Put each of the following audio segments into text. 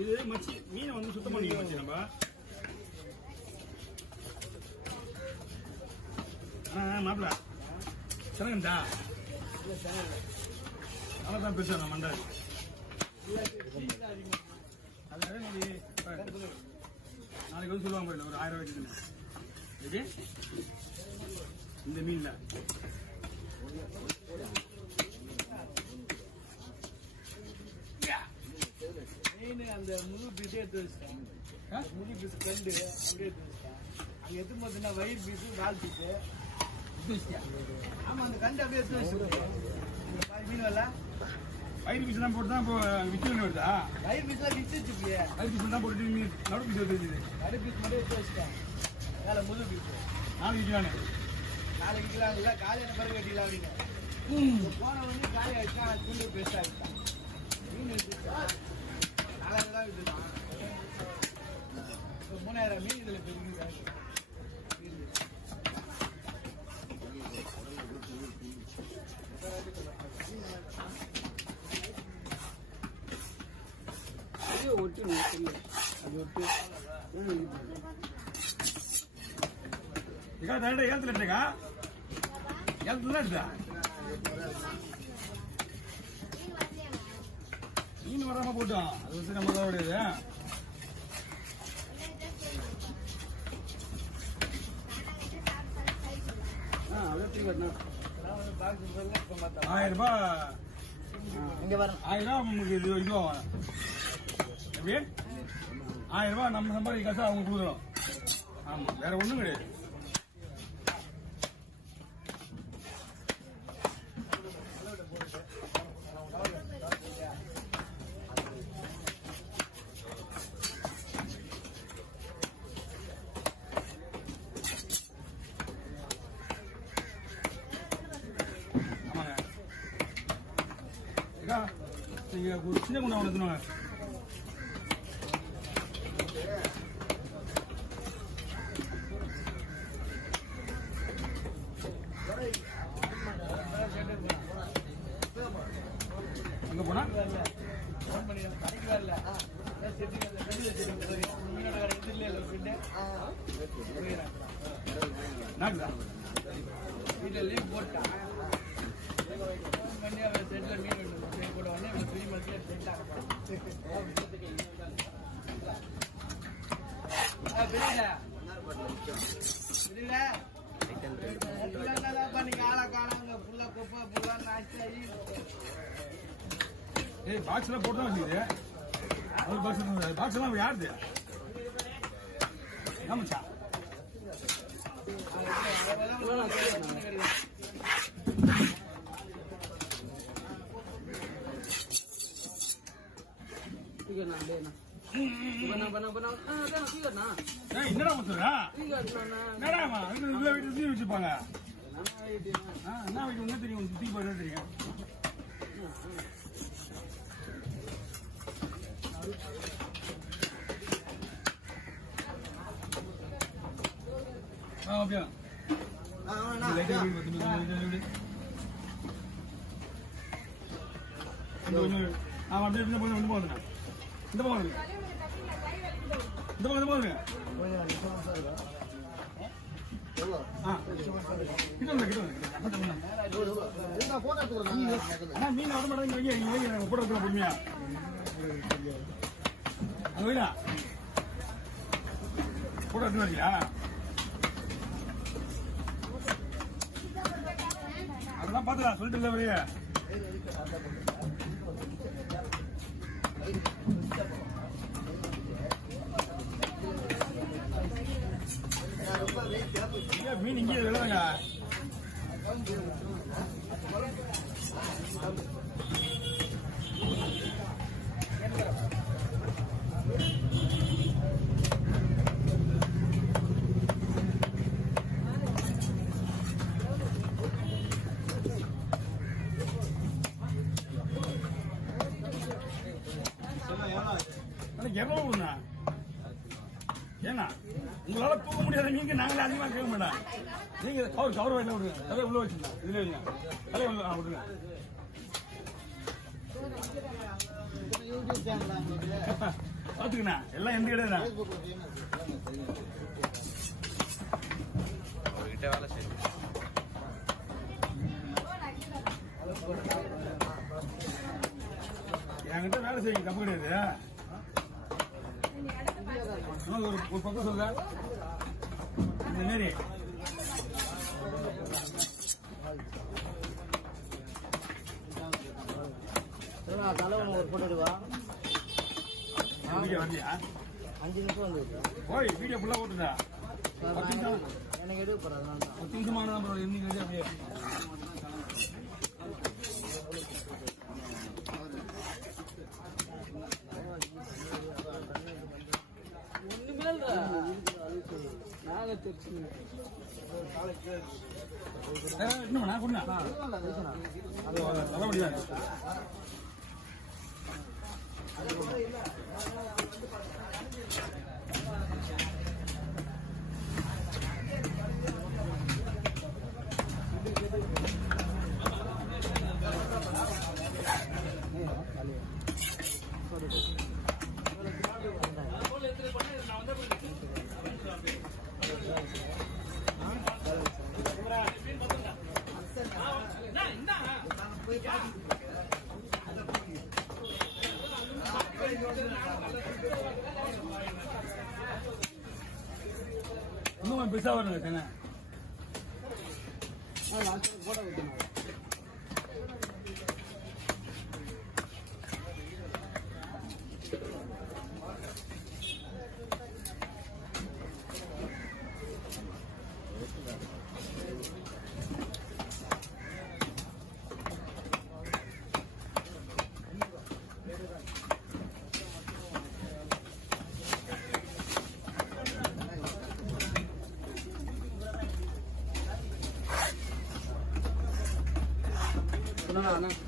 இது மச்சி மீனை வந்து சுத்தம் பண்ணிக்கலாம் மச்சி நம்ம. மாப்பிள்ள சிறங்கண்டா அவ்வளோதான் பெருசா நான் மண்டாது. அது நாளைக்கு வந்து சொல்லுவாங்க ஒரு 1000 ரூபாய்க்கு இது இந்த மீன்ல. மீன் அந்த முழு பீஸே எடுத்து வச்சுட்டேன். முழு பீஸ் கண்டு அங்கே எடுத்து வச்சுட்டேன். அங்கே எடுத்து பார்த்தீங்கன்னா வயிறு பீஸு வால் பீஸு எடுத்து வச்சிட்டேன். ஆமாம் அந்த கண்டு அப்படியே எடுத்து வச்சுருக்கேன். மீன் வரல வயிறு பீஸ் தான் போட்டு தான் இப்போ விற்று வருதா? வயிறு பீஸ்லாம் விற்றுச்சு இல்லையே. வயிறு பீஸ் தான் போட்டு மீன் நடு பீஸ் எடுத்து வயிறு பீஸ் மட்டும் எடுத்து வச்சுட்டேன். வேலை முழு பீஸு நாளைக்கு விற்கலானே. நாளைக்கு விற்கலாம் இல்லை காலையில் பிறகு கட்டிக்கலாம் அப்படிங்க. போன வந்து காலி ஆகிடுச்சா துண்டு பெருசாக ஆகிட்டான். மீன் எடுத்துச்சா 4000 தான் விற்றுதான். 3000 மீன் இதில் பெருங்குது. ஒட்டு அது ஒட்டு ஏத்துல எடுக்கா ஏத்துல எடுத்தா மீன் வராம போட்டோம். அது வந்து நம்ம தான் உடையது. ₹1000 இங்க வர நமக்கு இது இதுவாகும். எப்படி ₹1000 நம்ம சம்பாதிக்க காசு அவங்க கொடுக்குறோம். ஆமா வேற ஒண்ணும் கிடையாது. நீங்க ஒரு சின்ன குண்டா வளர்த்துனாங்க. அங்க போனா வீட்டில் லீவ் போட்டான். பண்ணி அவன் செட்டில் மீன் வெட்டணும் கூட உடனே அவன் 3 months பண்ணி ஆளா காணாங்க புல்லா குப்பை புல்லா நாச்சாயி. பாக்ஸ் எல்லாம் போட்டு வச்சுக்குது. பாக்ஸ் எல்லாம் யாருது? ஆமாச்சா என்னடா சொல்றா? என்னடாமா வீட்டு வச்சுப்பாங்க. என்ன வீட்டு ஒண்ணு தெரியும், சுத்தி போயிட்டு தெரியும். அப்படியா அப்படியே இந்த போதுங்க இந்த போதுங்க இந்த போதுங்க போதுங்க மீன் வர மாட்டேங்க போட பொறுமையா அங்க போயிடா போட எடுத்து வரியா? அதெல்லாம் பாத்துக்கலாம் சொல்லிட்டு இல்ல வரைய மீன் இங்கே விளையாங்க. எவ்வளவுண்ணா ஏன்னா உங்களால தூக்க முடியாத நீங்க நாங்களே அதிகமா கேட்க மாட்டோம். நீங்க கவர் வாயில விடுங்க, தலையை உள்ள வச்சுருங்க, இதுல வைங்க, தலையை உள்ள விடுங்க. பாத்துக்கண்ணா எல்லாம் எந்த கிடையாது அவர்கிட்ட வேலை செய்யணும். என்கிட்ட வேலை செய்யுங்க தப்பு கிடையாது. ஒரு பக்கம் சொல்ல இந்த மாரி தலைவன் ஒரு போட்டுடுவா வந்தியா 5 நிமிஷம் வந்து ஓய் வீடியோ ஃபுல்லா ஓட்டுதா எனக்கு எடுக்க போறேன் அதனால 10 நிமிஷமான நம்பர் இன்னைக்கு அப்படியே ஒண்ணுமே இல்ல நாளை தெரிச்சு இன்னும் நான் கொண்டா அது நல்லபடியா இன்னும் பெருசா வரணும் தானே போட்டோ விட்டுருந்தேன்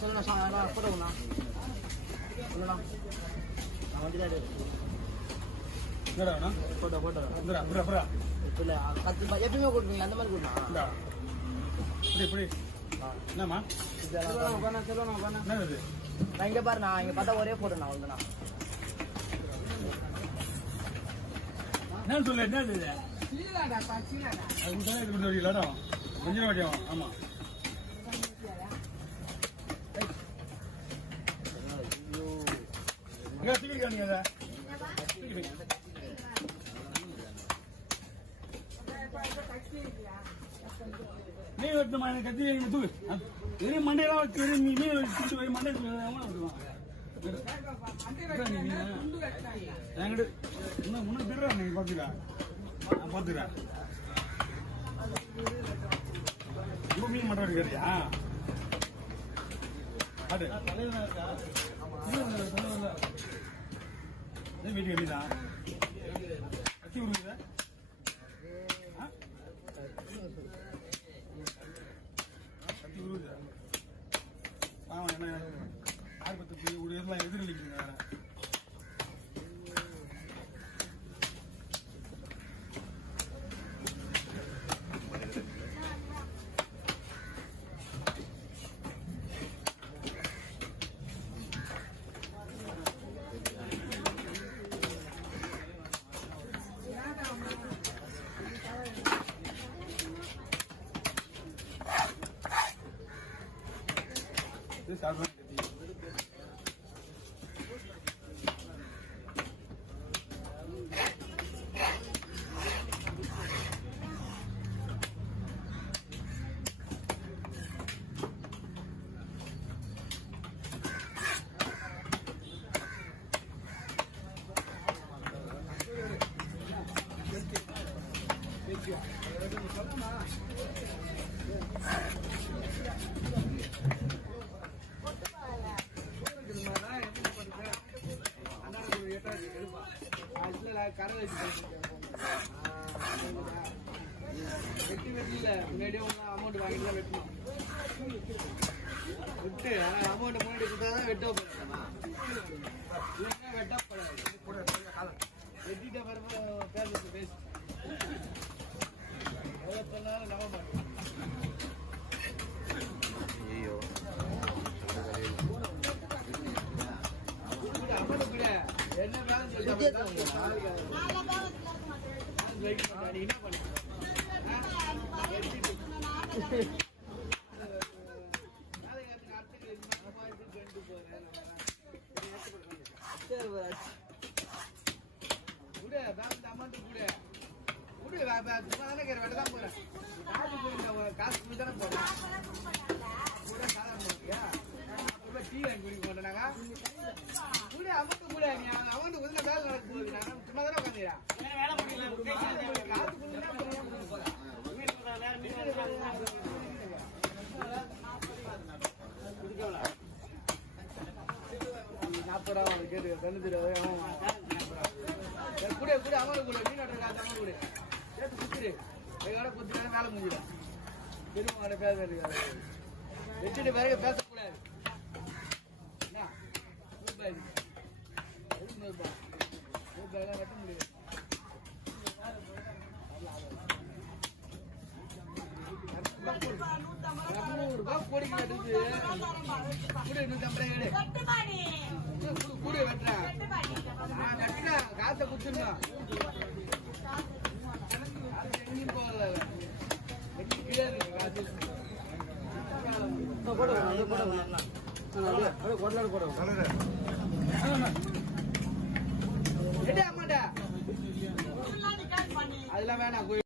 சொல்லுண்ணா போட்டோண்ணா சொல்லுண்ணா நான் வந்துட்டாரு என்னடா போட்டோ போட்டோ இந்தா அப்புறம் அப்புறம் இல்லை 10 ரூபாய் எப்பயுமே கொடுப்பீங்க அந்த மாதிரி கொடுண்ணா இந்தா இப்படி என்னம்மா சொல்லுண்ணா என்னது நான் இங்கே பாருண்ணா இங்கே பார்த்தா ஒரே போட்டோண்ணா வந்துண்ணா என்னன்னு சொல்லு என்னது அது கொடுத்தா இது கொண்டு வரீங்களா கொஞ்சம் வாட்டியாவும் ஆமா தூக்கிருக்கானுங்க அதை மீன் வெட்டணுமா எனக்கு கத்தி வைங்க தூக்கு வெறும் மண்டையெல்லாம் வச்சு வெறும் மீன் வச்சு போய் மண்டை என்கிட்ட இன்னும் முன்ன திடுறா நீங்க பாத்துக்கா நான் பாத்துக்கிறேன் ரொம்ப மீன் மட்டும் எடுக்கிறியா அது வீட்டுக்கு வெளியதான் கத்தி விடுங்க கத்தி விடுங்க ஆமா என்ன ஆர்வத்துக்கு போய் ஒரு இதெல்லாம் எதிரொலிக்குங்க வேற This is கரை வச்சு வெட்டி வெட்டில முன்னாடியே அமௌண்ட் வாங்கிட்டு தான் வெட்டணும் விட்டு ஆனால் அமௌண்ட் முன்னாடி கொடுத்தா தான் வெட்ட இல்லைன்னா வெட்டப்படாது வெட்டிட்ட பிறகு பேசுறது பேசு எவ்வளோ சொன்னாலும் நம்ப மாட்டேன் ஐயோ என்ன வேலை செய்யணும் நீ என்ன பண்ண காசு தானே போறேன் டீ வாங்கி குடிக்க மாட்டேனாங்க கூட அமௌண்ட் கூட நீ அமௌண்ட் கொஞ்சம் வேலை நடக்க போகுது நான் சும்மா தானே உட்காந்துக்கிறேன் நாற்பது ரூபா கேட்டு 90 கூட கூட அமௌண்ட் கூட மீன் காசு அமௌண்ட் கூட சேர்த்து குத்துரு வேலை குத்து வேலை முடிஞ்சிடும் பெருமாட பேச வச்சுட்டு பிறகு பேசக்கூடாது வெட்ட முடியாது ₹250 கோடிக்கு நடுது கூட 150 கூட வெட்டுறேன் நான் கட்டுறேன் காசை குத்துருந்தோம் எங்கேயும் போகல கீழே இருக்கு காசு அம்மாட்டா அதெல்லாம் வேணாம்